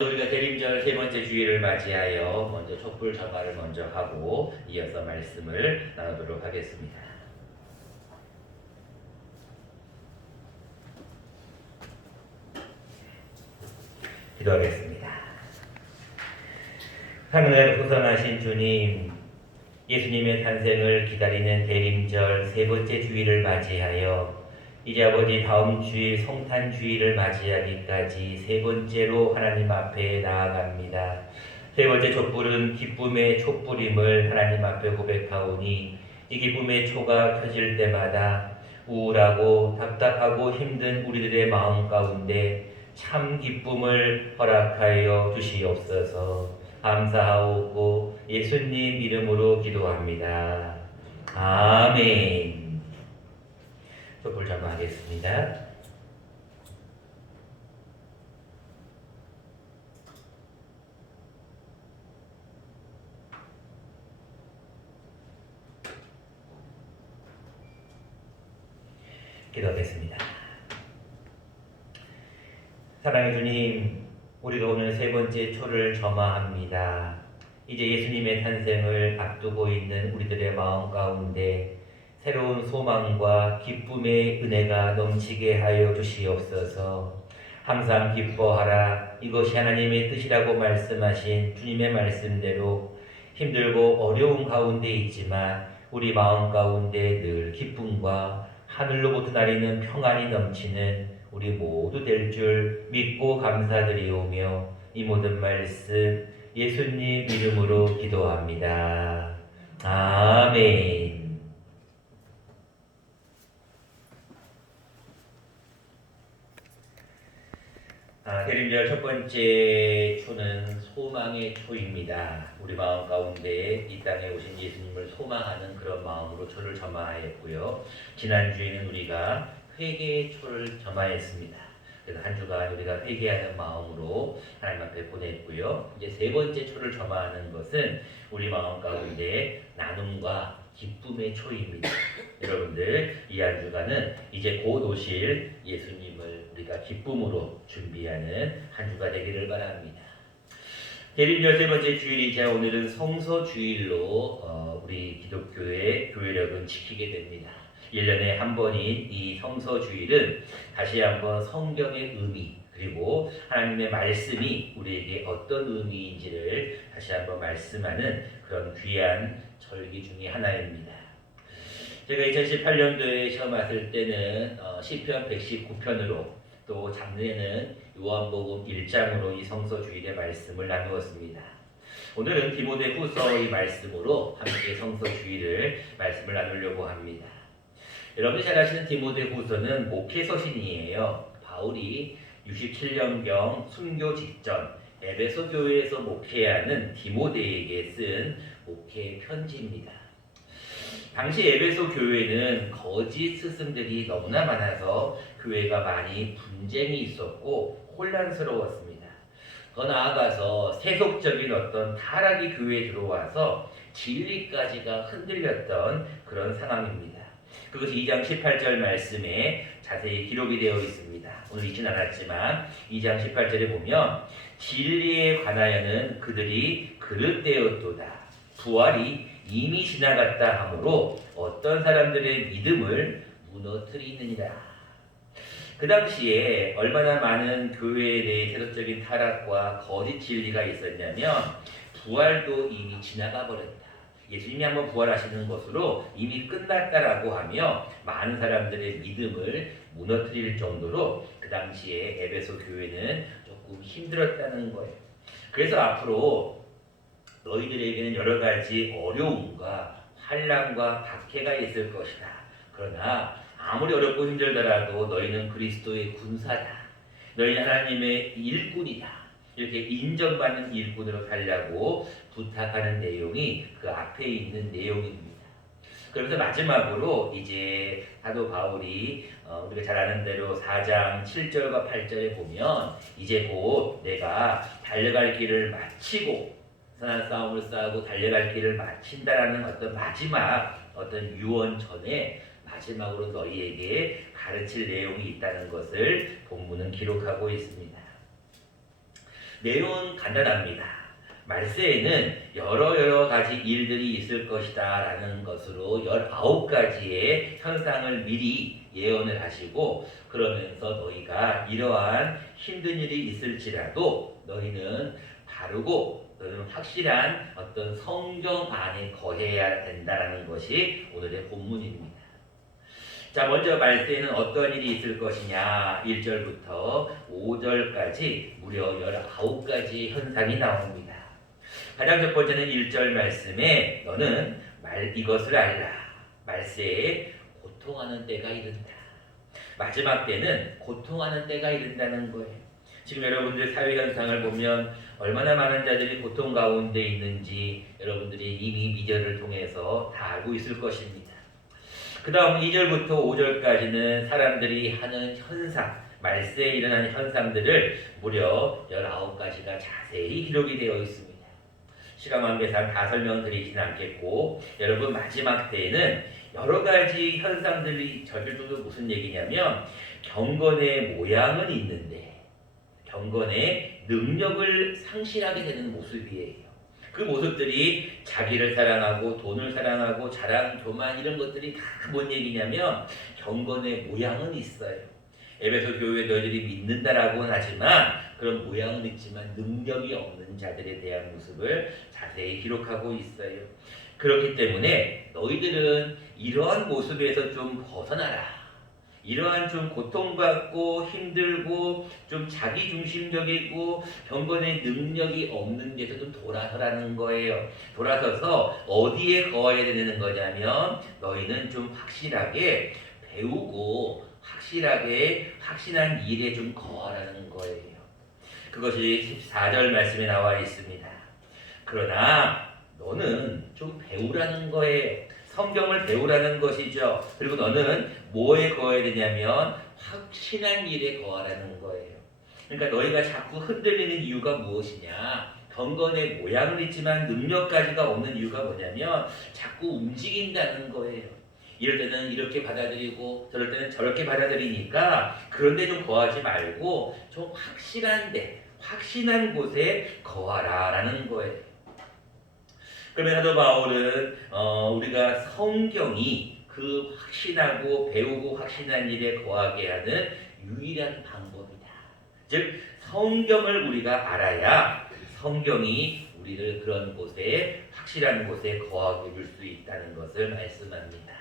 우리가 대림절 세 번째 주일을 맞이하여 먼저 촛불 점화를 먼저 하고 이어서 말씀을 나누도록 하겠습니다. 기도하겠습니다. 하늘에 후선하신 주님, 예수님의 탄생을 기다리는 대림절 세 번째 주일을 맞이하여 이제 아버지 다음 주일 성탄 주일을 맞이하기까지 세 번째로 하나님 앞에 나아갑니다. 세 번째 촛불은 기쁨의 촛불임을 하나님 앞에 고백하오니 이 기쁨의 초가 켜질 때마다 우울하고 답답하고 힘든 우리들의 마음 가운데 참 기쁨을 허락하여 주시옵소서. 감사하오고 예수님 이름으로 기도합니다. 아멘. 촛불 점화하겠습니다. 기도하겠습니다. 사랑의 주님, 우리가 오늘 세 번째 초를 점화합니다. 이제 예수님의 탄생을 앞두고 있는 우리들의 마음 가운데 새로운 소망과 기쁨의 은혜가 넘치게 하여 주시옵소서. 항상 기뻐하라. 이것이 하나님의 뜻이라고 말씀하신 주님의 말씀대로 힘들고 어려운 가운데 있지만 우리 마음 가운데 늘 기쁨과 하늘로부터 내리는 평안이 넘치는 우리 모두 될 줄 믿고 감사드리오며 이 모든 말씀 예수님 이름으로 기도합니다. 아멘. 대림절 첫 번째 초는 소망의 초입니다. 우리 마음 가운데 이 땅에 오신 예수님을 소망하는 그런 마음으로 초를 점화했고요. 지난주에는 우리가 회개의 초를 점화했습니다. 그래서 한 주간 우리가 회개하는 마음으로 하나님 앞에 보냈고요. 이제 세 번째 초를 점화하는 것은 우리 마음 가운데 나눔과 기쁨의 초입니다. 여러분들 이 한 주간은 이제 곧 오실 예수님을 우리가 기쁨으로 준비하는 한 주가 되기를 바랍니다. 대림절 세 번째 주일이자 오늘은 성서 주일로 우리 기독교의 교회력은 지키게 됩니다. 1년에 한 번인 이 성서 주일은 다시 한번 성경의 의미 그리고 하나님의 말씀이 우리에게 어떤 의미인지를 다시 한번 말씀하는 그런 귀한 절기 중에 하나입니다. 제가 2018년도에 시험 왔을 때는 시편 119편으로 또 작년에는 요한복음 1장으로 이 성서 주일의 말씀을 나누었습니다. 오늘은 디모데후서의 말씀으로 함께 성서 주일을 말씀을 나누려고 합니다. 여러분이 잘 아시는 디모데후서는 목회서신이에요. 바울이 67년경 순교 직전 에베소 교회에서 목회하는 디모데에게 쓴 목회 편지입니다. 당시 에베소 교회는 거짓 스승들이 너무나 많아서 교회가 많이 분쟁이 있었고 혼란스러웠습니다. 더 나아가서 세속적인 어떤 타락이 교회에 들어와서 진리까지가 흔들렸던 그런 상황입니다. 그것이 2장 18절 말씀에 자세히 기록이 되어 있습니다. 오늘 읽진 않았지만 2장 18절에 보면 진리에 관하여는 그들이 그릇되었도다. 부활이 이미 지나갔다 하므로 어떤 사람들의 믿음을 무너뜨리느니라. 그 당시에 얼마나 많은 교회에 대해 세속적인 타락과 거짓 진리가 있었냐면 부활도 이미 지나가 버렸다. 예수님이 한번 부활하시는 것으로 이미 끝났다라고 하며 많은 사람들의 믿음을 무너뜨릴 정도로 그 당시에 에베소 교회는 조금 힘들었다는 거예요. 그래서 앞으로 너희들에게는 여러 가지 어려움과 환난과 박해가 있을 것이다. 그러나 아무리 어렵고 힘들더라도 너희는 그리스도의 군사다. 너희는 하나님의 일꾼이다. 이렇게 인정받는 일꾼으로 살려고 부탁하는 내용이 그 앞에 있는 내용입니다. 그러면서 마지막으로 이제 사도 바울이 우리가 잘 아는 대로 4장 7절과 8절에 보면 이제 곧 내가 달려갈 길을 마치고 선한 싸움을 싸우고 달려갈 길을 마친다라는 어떤 마지막 어떤 유언 전에 마지막으로 너희에게 가르칠 내용이 있다는 것을 본문은 기록하고 있습니다. 내용은 간단합니다. 말세에는 여러 가지 일들이 있을 것이다 라는 것으로 19가지의 현상을 미리 예언을 하시고, 그러면서 너희가 이러한 힘든 일이 있을지라도 너희는 바르고 확실한 어떤 성경 안에 거해야 된다는 것이 오늘의 본문입니다. 자, 먼저 말세에는 어떤 일이 있을 것이냐, 1절부터 5절까지 무려 19가지 현상이 나옵니다. 가장 첫 번째는 1절 말씀에 너는 이것을 알라. 말세에 고통하는 때가 이른다. 마지막 때는 고통하는 때가 이른다는 거예요. 지금 여러분들 사회 현상을 보면 얼마나 많은 자들이 고통 가운데 있는지 여러분들이 이미 미디어를 통해서 다 알고 있을 것입니다. 그 다음 2절부터 5절까지는 사람들이 하는 현상, 말세에 일어나는 현상들을 무려 19가지가 자세히 기록이 되어 있습니다. 시간 관계상 다 설명드리지는 않겠고, 여러분 마지막 때에는 여러 가지 현상들이 저들도 무슨 얘기냐면 경건의 모양은 있는데 경건의 능력을 상실하게 되는 모습이에요. 그 모습들이 자기를 사랑하고 돈을 사랑하고 자랑, 교만 이런 것들이 다 뭔 얘기냐면 경건의 모양은 있어요. 에베소 교회 너희들이 믿는다라고는 하지만 그런 모양은 있지만 능력이 없는 자들에 대한 모습을 자세히 기록하고 있어요. 그렇기 때문에 너희들은 이러한 모습에서 좀 벗어나라. 이러한 좀 고통받고 힘들고 좀 자기중심적이고 경건의 능력이 없는 데서 좀 돌아서라는 거예요. 돌아서서 어디에 거해야 되는 거냐면 너희는 좀 확실하게 배우고 확실하게 확신한 일에 좀 거하라는 거예요. 그것이 14절 말씀에 나와 있습니다. 그러나 너는 좀 배우라는 거예요. 성경을 배우라는 것이죠. 그리고 너는 뭐에 거해야 되냐면 확신한 일에 거하라는 거예요. 그러니까 너희가 자꾸 흔들리는 이유가 무엇이냐? 경건의 모양은 있지만 능력까지가 없는 이유가 뭐냐면 자꾸 움직인다는 거예요. 이럴 때는 이렇게 받아들이고 저럴 때는 저렇게 받아들이니까 그런데 좀 거하지 말고 좀 확실한데 확신한 곳에 거하라라는 거예요. 그러면 사도 바울은 우리가 성경이 그 확신하고 배우고 확신한 일에 거하게 하는 유일한 방법이다. 즉 성경을 우리가 알아야 성경이 우리를 그런 곳에 확실한 곳에 거하게 해줄 수 있다는 것을 말씀합니다.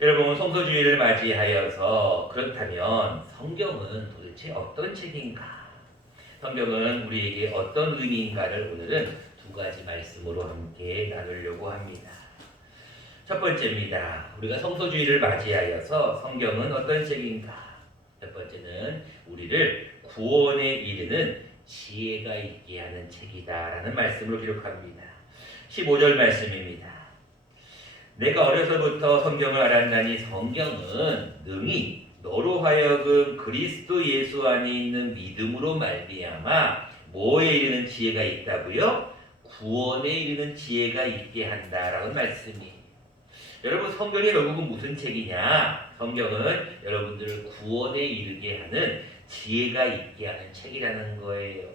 여러분 성소주의를 맞이하여서 그렇다면 성경은 도대체 어떤 책인가? 성경은 우리에게 어떤 의미인가를 오늘은 두 가지 말씀으로 함께 나누려고 합니다. 첫 번째입니다. 우리가 성소주의를 맞이하여서 성경은 어떤 책인가? 첫 번째는 우리를 구원에 이르는 지혜가 있게 하는 책이다라는 말씀으로 기록합니다. 15절 말씀입니다. 내가 어려서부터 성경을 알았나니 성경은 능히 너로 하여금 그리스도 예수 안에 있는 믿음으로 말미암아 뭐에 이르는 지혜가 있다고요? 구원에 이르는 지혜가 있게 한다라는 말씀이에요. 여러분 성경이 결국은 무슨 책이냐? 성경은 여러분들을 구원에 이르게 하는 지혜가 있게 하는 책이라는 거예요.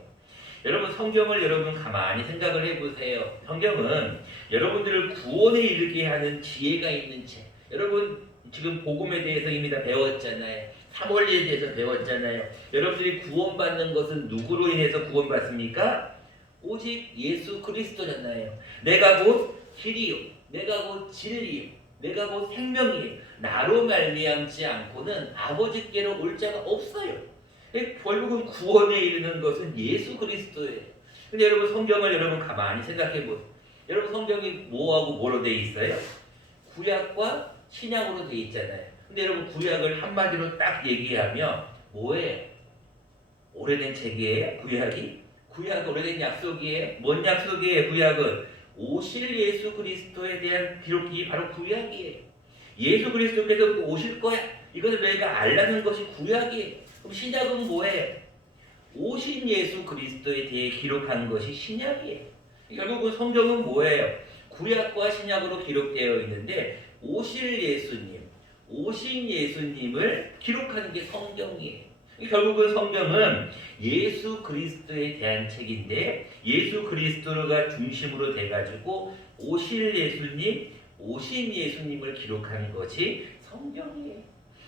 여러분 성경을 여러분 가만히 생각을 해보세요. 성경은 여러분들을 구원에 이르게 하는 지혜가 있는 책. 여러분 지금 복음에 대해서 이미 다 배웠잖아요. 사월리에 대해서 배웠잖아요. 여러분들이 구원받는 것은 누구로 인해서 구원받습니까? 오직 예수 그리스도잖아요. 내가 곧 길이요, 내가 곧 진리요, 내가 곧 생명이에요. 나로 말미암지 않고는 아버지께로 올 자가 없어요. 결국은 구원에 이르는 것은 예수 그리스도예요. 근데 여러분 성경을 여러분 가만히 생각해 보세요. 여러분 성경이 뭐하고 뭐로 되어 있어요? 구약과 신약으로 되어 있잖아요. 근데 여러분 구약을 한마디로 딱 얘기하면 뭐예요? 오래된 책이에요? 구약이? 구약은 오래된 약속이에요? 뭔 약속이에요? 구약은 오실 예수 그리스도에 대한 기록이 바로 구약이에요. 예수 그리스도께서 오실 거야. 이것을 너희가 알라는 것이 구약이에요. 그럼 신약은 뭐예요? 오신 예수 그리스도에 대해 기록한 것이 신약이에요. 결국은 성경은 뭐예요? 구약과 신약으로 기록되어 있는데 오실 예수님, 오신 예수님을 기록하는 게 성경이에요. 결국은 성경은 예수 그리스도에 대한 책인데 예수 그리스도가 중심으로 돼가지고 오실 예수님, 오신 예수님을 기록한 것이 성경이에요.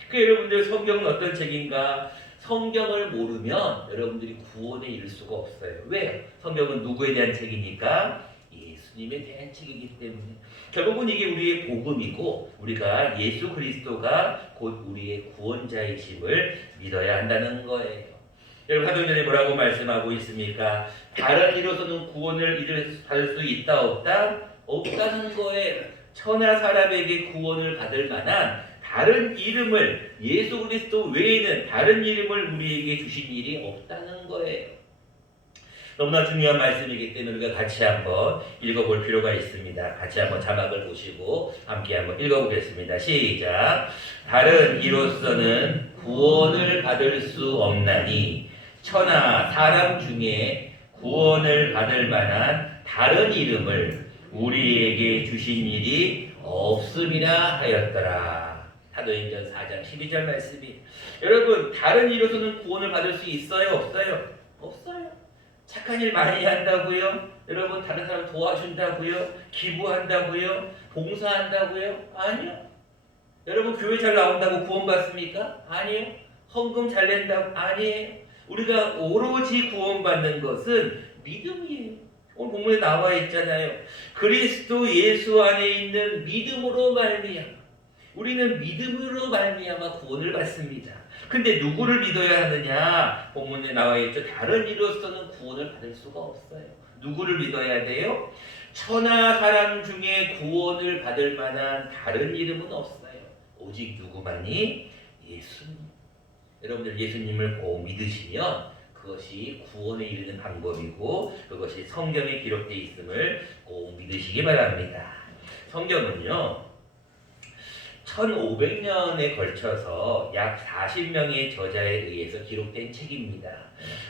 그 여러분들 성경은 어떤 책인가? 성경을 모르면 여러분들이 구원에 이를 수가 없어요. 왜? 성경은 누구에 대한 책이니까? 예수님에 대한 책이기 때문에. 결국은 이게 우리의 복음이고 우리가 예수 그리스도가 곧 우리의 구원자이심을 믿어야 한다는 거예요. 여러분 하도 전에 뭐라고 말씀하고 있습니까? 다른 이로서는 구원을 받을 수 있다 없다? 없다는 거예요. 천하 사람에게 구원을 받을 만한 다른 이름을 예수 그리스도 외에는 다른 이름을 우리에게 주신 일이 없다는 거예요. 너무나 중요한 말씀이기 때문에 우리가 같이 한번 읽어볼 필요가 있습니다. 같이 한번 자막을 보시고 함께 한번 읽어보겠습니다. 시작. 다른 이로서는 구원을 받을 수 없나니 천하 사람 중에 구원을 받을 만한 다른 이름을 우리에게 주신 일이 없음이라 하였더라. 사도행전 4장 12절 말씀이 여러분 다른 이로서는 구원을 받을 수 있어요? 없어요? 없어요. 착한 일 많이 한다고요? 여러분 다른 사람 도와준다고요? 기부한다고요? 봉사한다고요? 아니요. 여러분 교회 잘 나온다고 구원받습니까? 아니요. 헌금 잘 낸다고? 아니에요. 우리가 오로지 구원받는 것은 믿음이에요. 오늘 본문에 나와 있잖아요. 그리스도 예수 안에 있는 믿음으로 말미암아 우리는 믿음으로 말미암아 구원을 받습니다. 근데 누구를 믿어야 하느냐? 본문에 나와 있죠. 다른 이로서는 구원을 받을 수가 없어요. 누구를 믿어야 돼요? 천하 사람 중에 구원을 받을 만한 다른 이름은 없어요. 오직 누구만이? 예수님. 여러분들 예수님을 꼭 믿으시면 그것이 구원에 이르는 방법이고 그것이 성경에 기록되어 있음을 꼭 믿으시기 바랍니다. 성경은요 1500년에 걸쳐서 약 40명의 저자에 의해서 기록된 책입니다.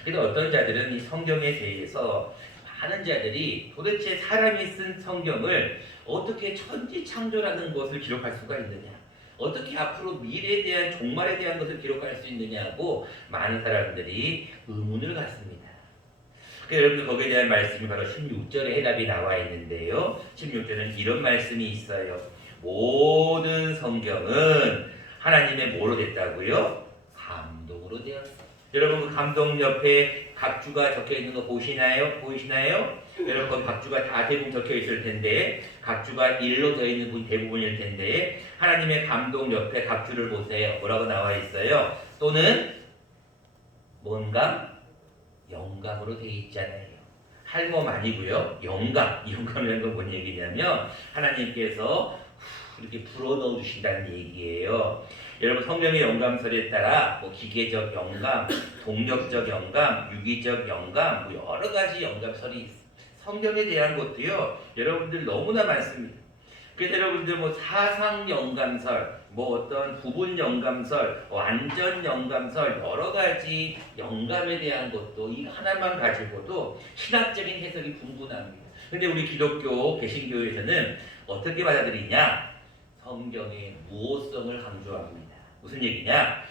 근데 어떤 자들은 이 성경에 대해서 많은 자들이 도대체 사람이 쓴 성경을 어떻게 천지창조라는 것을 기록할 수가 있느냐, 어떻게 앞으로 미래에 대한 종말에 대한 것을 기록할 수 있느냐고 많은 사람들이 의문을 갖습니다. 여러분들 거기에 대한 말씀이 바로 16절에 해답이 나와 있는데요. 16절은 이런 말씀이 있어요. 모든 성경은 하나님의 뭐로 됐다고요? 감동으로 되었어. 여러분 그 감동 옆에 각주가 적혀 있는 거 보이시나요? 여러분 각주가 다 대부분 적혀 있을 텐데 각주가 1로 되어 있는 분이 대부분일 텐데 하나님의 감동 옆에 각주를 보세요. 뭐라고 나와 있어요? 또는 뭔가 영감으로 되어 있잖아요. 할멈 아니고요. 영감이라는 건 뭔 얘기냐면 하나님께서 이렇게 불어넣어 주신다는 얘기예요. 여러분 성경의 영감설에 따라 뭐 기계적 영감, 동력적 영감, 유기적 영감, 뭐 여러 가지 영감설이 있어요. 성경에 대한 것도요. 여러분들 너무나 많습니다. 그래서 여러분들 뭐 사상 영감설, 뭐 어떤 부분 영감설, 완전 영감설 여러 가지 영감에 대한 것도 이 하나만 가지고도 신학적인 해석이 분분합니다. 근데 우리 기독교 개신교에서는 어떻게 받아들이냐? 성경의 무호성을 강조합니다. 무슨 얘기냐?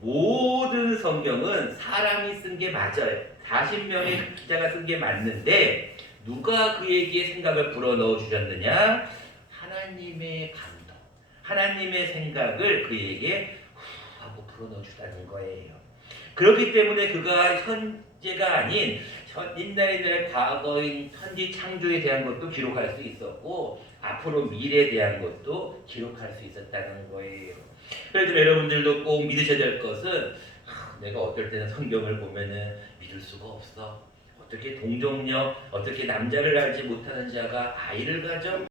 모든 성경은 사람이 쓴 게 맞아요. 40명의 기자가 쓴 게 맞는데 누가 그에게 생각을 불어넣어 주셨느냐? 하나님의 감동, 하나님의 생각을 그에게 하고 불어넣어 주다는 거예요. 그렇기 때문에 그가 현재가 아닌 옛날의 과거인 천지 창조에 대한 것도 기록할 수 있었고 앞으로 미래에 대한 것도 기록할 수 있었다는 거예요. 그래서 여러분들도 꼭 믿으셔야 될 것은 내가 어떨 때는 성경을 보면은 믿을 수가 없어. 어떻게 동정녀, 어떻게 남자를 알지 못하는 자가 아이를 가져?